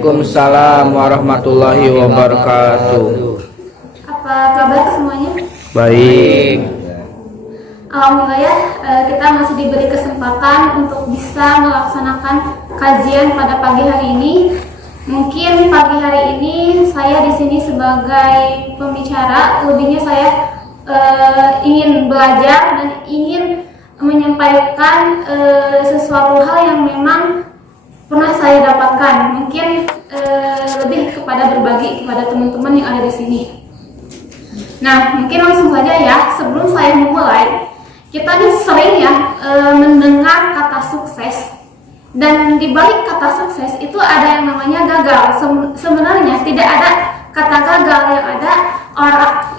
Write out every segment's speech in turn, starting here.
Waalaikumsalam warahmatullahi wabarakatuh. Apa kabar semuanya? Baik. Alhamdulillah ya, kita masih diberi kesempatan untuk bisa melaksanakan kajian pada pagi hari ini. Mungkin pagi hari ini saya di sini sebagai pembicara, lebihnya saya ingin belajar dan ingin menyampaikan sesuatu hal yang memang pernah saya dapatkan. Mungkin lebih kepada berbagi kepada teman-teman yang ada di sini. Nah, mungkin langsung saja ya. Sebelum saya memulai, kita nih sering ya mendengar kata sukses. Dan di balik kata sukses itu ada yang namanya gagal. Sebenarnya tidak ada kata gagal,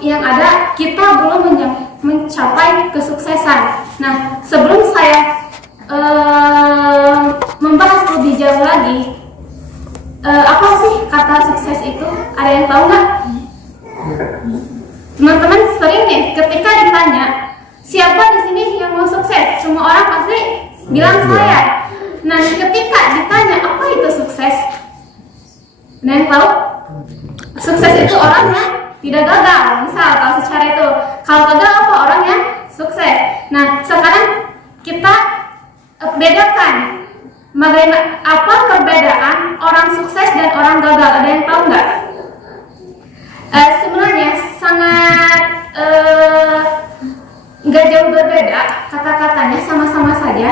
yang ada kita belum mencapai kesuksesan. Nah, sebelum saya membahas lebih jauh lagi, apa sih kata sukses itu? Ada yang tahu nggak? Teman-teman sering nih ketika ditanya siapa di sini yang mau sukses, semua orang pasti bilang saya. Nah, ketika ditanya apa itu sukses, ada yang tahu? Sukses itu orang yang tidak gagal. Misal kalau secara itu, kalau gagal apa orang yang sukses. Nah, sekarang kita bedakan apa perbedaan orang sukses dan orang gagal. Ada yang tahu nggak? Sebenarnya sangat nggak jauh berbeda, kata-katanya sama-sama saja.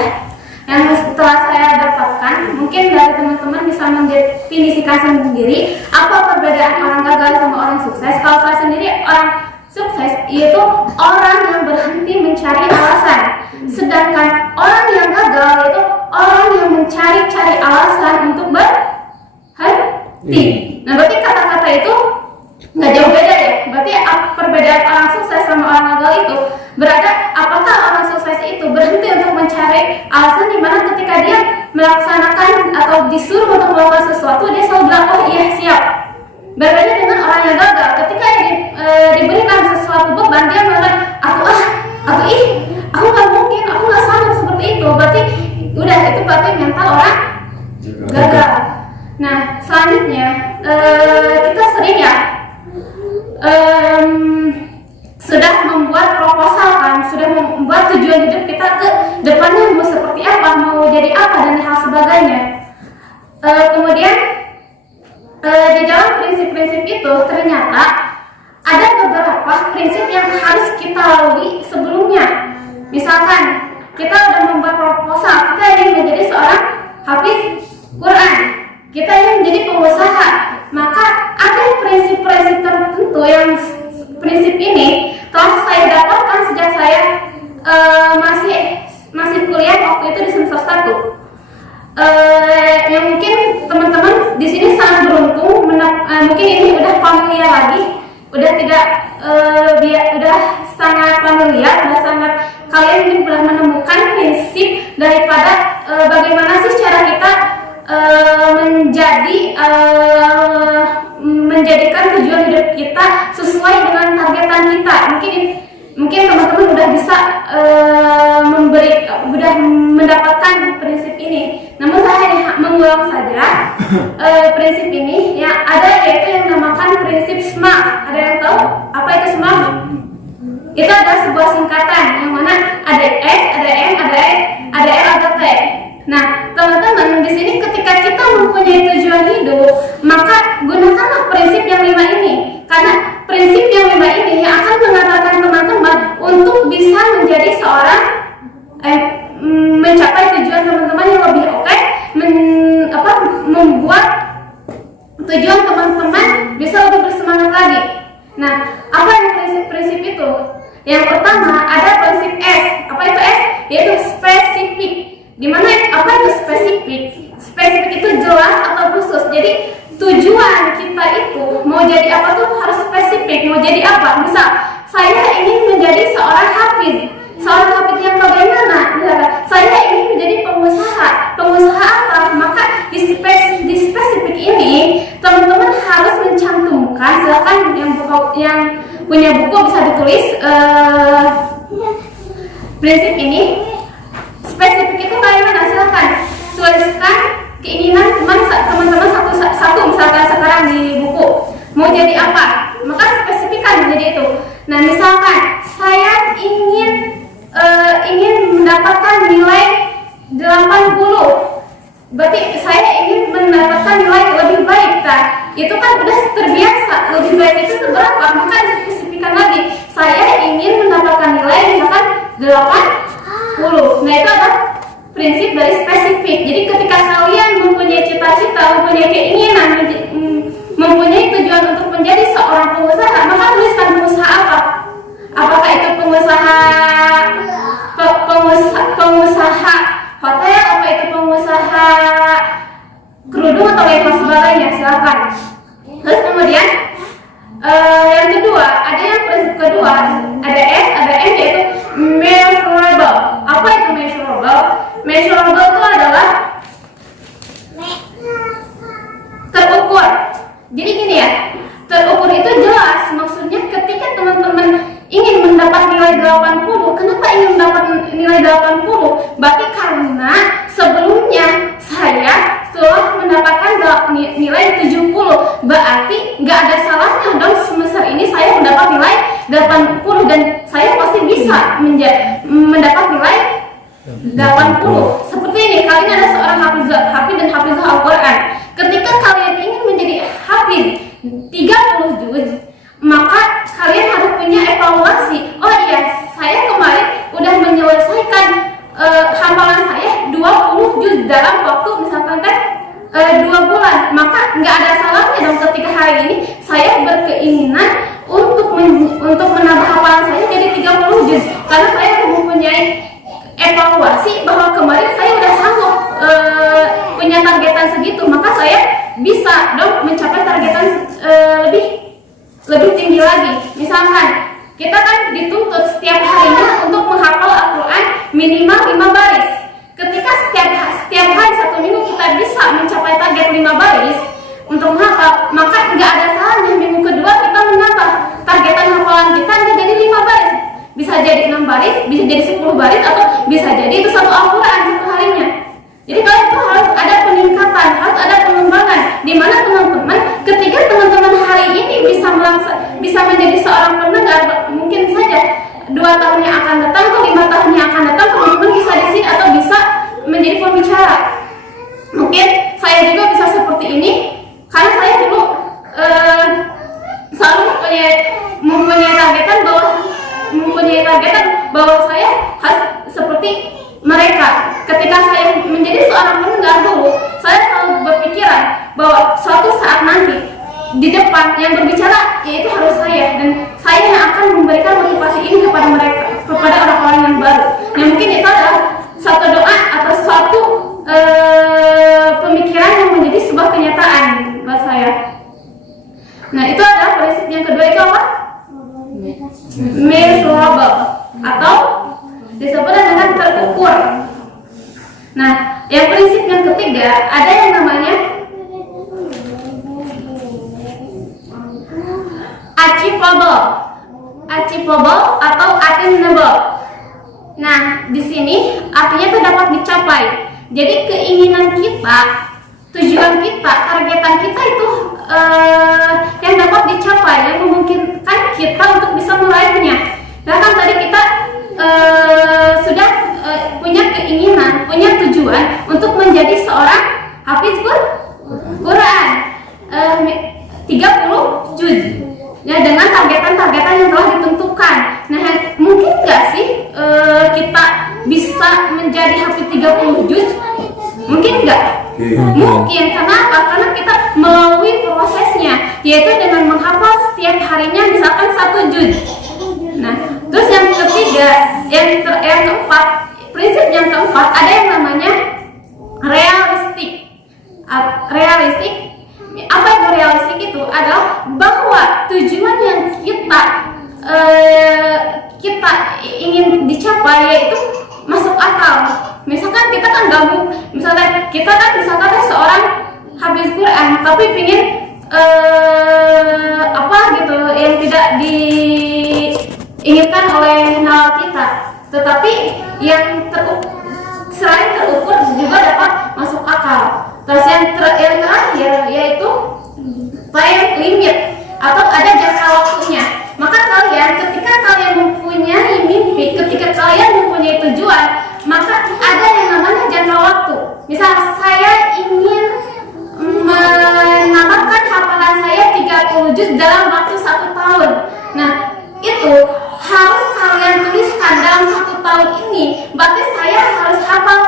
Yang setelah saya dapatkan, mungkin dari teman-teman bisa mendefinisikan sendiri apa perbedaan orang gagal sama orang sukses. Kalau saya sendiri, orang sukses yaitu orang yang berhenti mencari alasan, sedangkan orang yang gagal yaitu orang yang mencari-cari alasan untuk berhenti. Nah, berarti kata-kata itu nggak jauh beda ya. Berarti perbedaan orang sukses sama orang gagal itu berada apakah orang sukses itu berhenti untuk mencari alasan, di mana ketika dia melaksanakan atau disuruh untuk melakukan sesuatu dia selalu bilang oh iya siap. Berbeda dengan orang yang gagal, ketika diberikan sesuatu beban dia mengatakan aku nggak mungkin, aku nggak sanggup seperti itu. Berarti udah, itu berarti mental orang gagal. Nah, selanjutnya kita sering ya sudah membuat proposal kan, sudah membuat tujuan hidup kita ke depannya mau seperti apa, mau jadi apa dan hal sebagainya. Kemudian di dalam prinsip-prinsip itu ternyata ada beberapa prinsip yang harus kita lalui sebelumnya. Misalkan kita sudah membuat proposal, kita ingin menjadi seorang hafiz Quran, kita ingin menjadi pengusaha, maka ada prinsip-prinsip tertentu yang prinsip ini telah saya dapatkan sejak saya masih kuliah waktu itu di semester 1. Yang mungkin teman-teman di sini sangat beruntung, mungkin ini udah familiar lagi, udah tidak udah sangat familiar, udah sangat kalian mungkin telah menemukan prinsip daripada bagaimana sih cara kita menjadikan tujuan hidup kita sesuai dengan targetan kita. Mungkin teman-teman udah bisa udah mendapatkan prinsip ini. Namun saya mengulang saja prinsip ini yang ada, yaitu yang dinamakan prinsip SMART. Ada yang tahu apa itu SMART? Itu adalah sebuah singkatan yang mana ada S, ada M, ada L, ada T. Nah, teman-teman di sini ketika kita mempunyai tujuan hidup, maka gunakanlah prinsip yang 5 ini. Karena prinsip yang 5 ini yang akan mengantarkan teman-teman untuk bisa menjadi seorang mencapai tujuan teman-teman yang lebih oke, membuat tujuan teman-teman bisa lebih bersemangat lagi. Nah, apa yang prinsip-prinsip itu? Yang pertama ada prinsip S. Apa itu S? Yaitu spesifik. Dimana apa itu spesifik? Spesifik itu jelas atau khusus. Jadi tujuan kita itu mau jadi apa tuh harus spesifik. Mau jadi apa? Misal saya ingin menjadi seorang hafiz. Seorang hafiz yang bagaimana? Misalkan saya ingin menjadi pengusaha. Pengusaha apa? Maka di spesifik ini teman-teman harus mencantumkan. Silakan yang punya buku bisa ditulis prinsip ini. Spesifik itu bagaimana? Silakan tuliskan keinginan teman-teman satu misalkan sekarang di buku mau jadi apa, maka spesifikkan menjadi itu. Nah, misalkan saya ingin mendapatkan nilai 80, berarti saya ingin mendapatkan nilai lebih baik. Nah, itu kan udah terbiasa. Lebih baik itu seberapa? Maka dispesifikkan lagi. Saya ingin mendapatkan nilai misalkan 80. Nah, itu adalah prinsip dari spesifik. Jadi ketika kalian mempunyai cita-cita, mempunyai keinginan, mempunyai tujuan untuk menjadi seorang pengusaha, maka tuliskan pengusaha apa? Apakah itu pengusaha hotel, apa itu pengusaha kerudung atau lain sebagainya, silakan. Terus kemudian yang kedua, ada yang prinsip kedua, ada S, ada M, yaitu measurable. Apa itu measurable? Measurable itu adalah terukur. Jadi gini ya, terukur itu jelas. Maksudnya ketika teman-teman ingin mendapat nilai 80, kenapa ingin mendapat nilai 80? Berarti karena sebelumnya saya setelah mendapatkan nilai 70, berarti nggak ada salahnya dong semester ini saya mendapat nilai 80 dan saya pasti bisa mendapat nilai 80. Seperti ini, kalian ada seorang hafiz dan hafizah Al-Quran. Ketika kalian ingin menjadi hafiz 30 juz, maka kalian harus punya evaluasi. Oh iya, saya kemarin udah menyelesaikan hafalan saya 20 juz dalam waktu misalkan 2 bulan. Maka nggak ada salahnya dong ketika hari ini saya berkeinginan untuk menambah hafalan saya jadi 30 juz, karena saya sudah mempunyai evaluasi bahwa kemarin saya udah sanggup punya targetan segitu, maka saya bisa dong mencapai targetan lebih tinggi lagi. Misalkan kita kan dituntut setiap harinya untuk menghafal Al-Quran minimal 5 baris. Ketika setiap hari 1 minggu kita bisa mencapai target 5 baris untuk menghafal, maka nggak ada salahnya minggu kedua kita menambah targetan hafalan kita jadi 5 baris. Bisa jadi 6 baris, bisa jadi 10 baris, atau bisa jadi itu 1 Al-Quran satu harinya. Jadi kalian itu harus ada peningkatan, harus ada pengembangan, di mana teman-teman ketika teman-teman hari ini bisa menjadi seorang pendengar, mungkin saja 2 tahun yang akan datang atau 5 tahun yang akan datang teman-teman bisa di sini atau bisa menjadi pembicara. Mungkin saya juga bisa seperti ini karena saya dulu selalu mempunyai targetan bahwa saya harus seperti mereka. Ketika saya menjadi seorang pendengar dulu, saya selalu berpikiran bahwa suatu saat nanti di depan yang berbicara yaitu harus saya, dan saya yang akan memberikan motivasi ini kepada mereka, kepada orang-orang yang baru. Yang mungkin itu adalah suatu doa atau suatu pemikiran yang menjadi sebuah kenyataan buat saya. Nah, itu adalah prinsip yang kedua, itu apa? Measurable atau disebut dengan terukur. Nah, yang prinsip yang ketiga ada yang namanya achievable atau attainable. Nah, di sini artinya itu dapat dicapai. Jadi keinginan kita, tujuan kita, targetan kita itu yang dapat dicapai, yang memungkinkan kita untuk bisa meraihnya. Nah, kan tadi kita sudah punya keinginan, punya tujuan untuk menjadi seorang hafiz Quran 30 juz. Ya, dengan targetan-targetan yang telah ditentukan. Nah, mungkin nggak sih kita bisa menjadi hafiz 30 juz? Mungkin nggak? Mungkin. Kenapa? Karena kita melalui prosesnya, yaitu dengan menghafal setiap harinya misalkan 1 juz. Nah, terus yang ketiga, yang keempat, prinsip yang keempat ada yang namanya realistik. Apa itu realistik? Itu adalah bahwa tujuan yang kita ingin dicapai yaitu masuk akal. Misalkan kita kan misalkan seorang hafiz Quran tapi ingin yang tidak diinginkan oleh nalar kita, tetapi yang selain terukur juga dapat masuk akal. yang terakhir yaitu time limit atau ada jangka waktunya. Maka kalian ketika kalian mempunyai mimpi, ketika kalian mempunyai tujuan, maka ada yang namanya jangka waktu. Misal saya ingin menamatkan hafalan saya 30 juz dalam waktu 1 tahun. Nah, itu harus kalian tuliskan dalam 1 tahun ini. Berarti saya harus hafal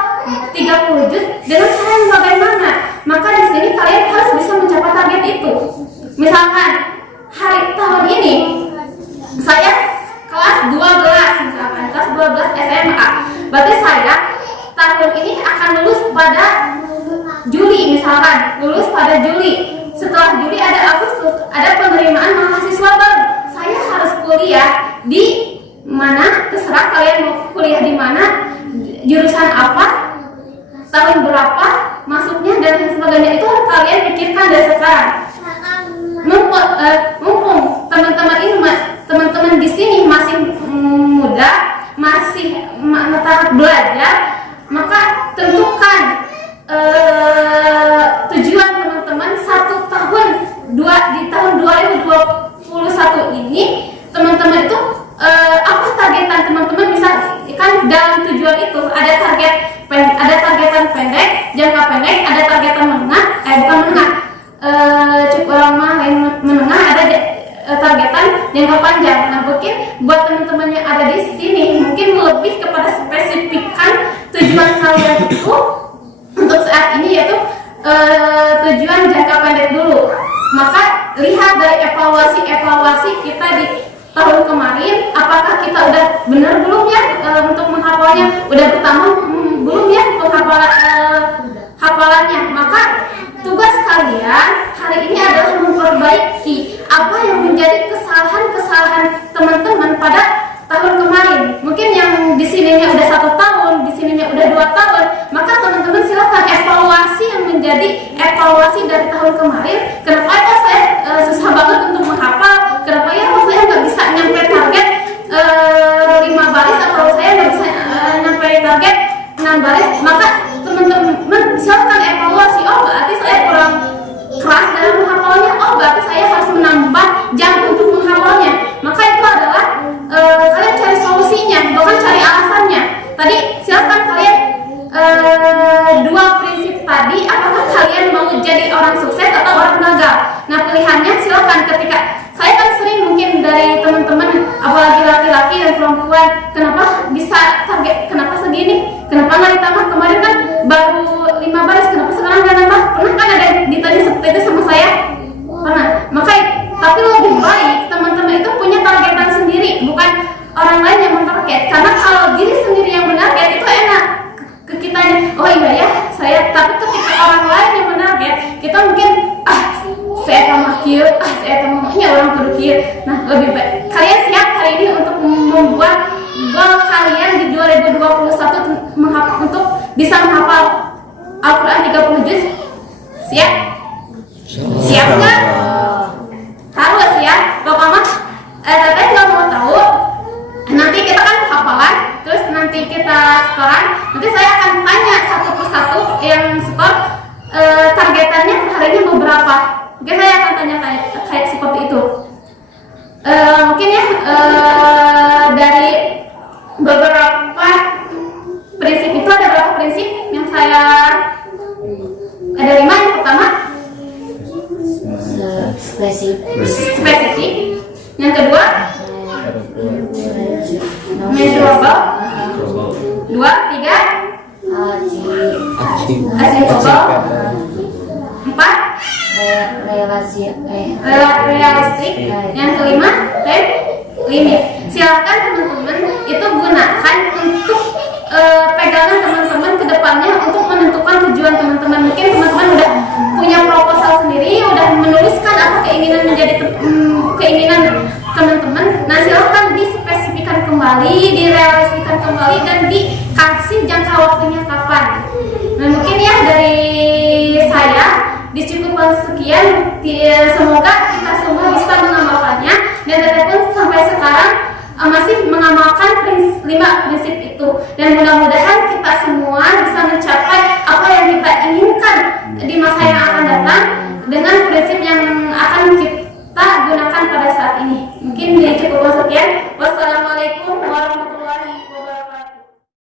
30 juz dengan cara yang bagaimana? Maka di sini kalian harus bisa mencapai target itu. Misalkan hari tahun ini saya kelas 12, misalkan kelas 12 SMA. Berarti saya tahun ini akan lulus pada Juli, misalkan lulus pada Juli. Setelah Juli ada Agustus, ada penerimaan mahasiswa baru. Saya harus kuliah di mana, terserah kalian mau kuliah di mana, jurusan apa, tahun berapa masuknya dan lain sebagainya. Itu harus kalian pikirkan dari sekarang. Mumpung teman-teman di sini masih muda, masih tahap belajar, maka tentukan tujuan teman-teman 1 tahun di tahun 2021 ini. Teman-teman itu apa targetan teman-teman? Bisa kan dalam tujuan itu ada targetan pendek, jangka pendek, ada targetan menengah, bukan menengah, cukup lama, menengah, ada targetan jangka panjang. Nah, mungkin buat teman-teman yang ada di sini mungkin lebih kepada spesifikkan tujuan kalian itu untuk saat ini, yaitu tujuan jangka pendek dulu. Maka lihat dari evaluasi kita di tahun kemarin, apakah kita udah benar belum ya untuk menghafalnya, udah bertambah belum ya hafalannya. Maka tugas kalian hari ini adalah memperbaiki apa yang menjadi kesalahan teman-teman pada tahun kemarin. Mungkin yang di sininya udah 1 tahun, di sininya udah 2 tahun. Maka teman-teman silakan evaluasi yang menjadi evaluasi dari tahun kemarin. Kenapa ya saya susah banget untuk menghafal? Kenapa ya saya nggak bisa nyampe target 5 baris, atau saya nggak bisa nyampe target 6 baris? Maka teman-teman silakan evaluasi. Oh, berarti saya kurang keras dalam menghafalnya. Oh, berarti saya harus menambah jam untuk menghafalnya. Maka itu adalah kalian cari solusinya, bukan cari alasannya. Tadi silakan kalian 2 prinsip tadi, apakah kalian mau jadi orang sukses atau orang gagal? Nah, pilihannya silakan. Ketika saya kan sering mungkin dari teman-teman, apalagi laki-laki dan perempuan, kenapa bisa target, kenapa segini, kenapa nggak ditambah, kemarin kan baru 5 baris, kenapa sekarang nggak nambah? Pernah kan ada ditanya seperti itu sama saya? Pernah. Maka tapi lebih baik teman-teman itu punya targetan sendiri, bukan orang lain yang mentarget. Karena kalau diri sendiri yang menarget itu enak ke kitanya. Oh iya ya, saya. Tapi ketika orang lain yang menarget, kita mungkin saya tambah kieu, saya tambahnya orang kudu kieu. Nah, lebih baik kalian siap hari ini untuk membuat goal kalian di 2021 untuk bisa menghafal Al-Quran 30 juz. Siap? Siap nggak? Harus ya. Pokoknya teteh nggak mau tahu. Nanti kita kan hafalan, terus nanti kita skoran. Nanti saya akan tanya satu persatu yang skor targetannya perharinya beberapa. Mungkin saya akan tanya kayak seperti itu. Mungkin ya dari beberapa prinsip itu ada beberapa prinsip yang saya ada 5. Yang pertama spesifik. Yang kedua measurable. 2, 3 achievable. 4 realistik. Yang kelima time limit. Silakan teman-teman itu gunakan untuk pegangan teman-teman ke depannya untuk menentukan tujuan teman-teman. Mungkin teman-teman udah punya proposal sendiri, udah menuliskan apa keinginan menjadi keinginan teman-teman. Nah, silakan dispesifikan kembali, direalisasikan kembali, dan dikasih jangka waktunya kapan. Nah, mungkin ya dari saya dicukupkan sekian. Semoga kita semua bisa mengamalkannya, dan teteh pun sampai sekarang masih mengamalkan 5 prinsip itu, dan mudah-mudahan kita semua bisa mencapai apa yang kita inginkan di dengan prinsip yang akan kita gunakan pada saat ini. Mungkin cukup sekian. Wassalamualaikum warahmatullahi wabarakatuh.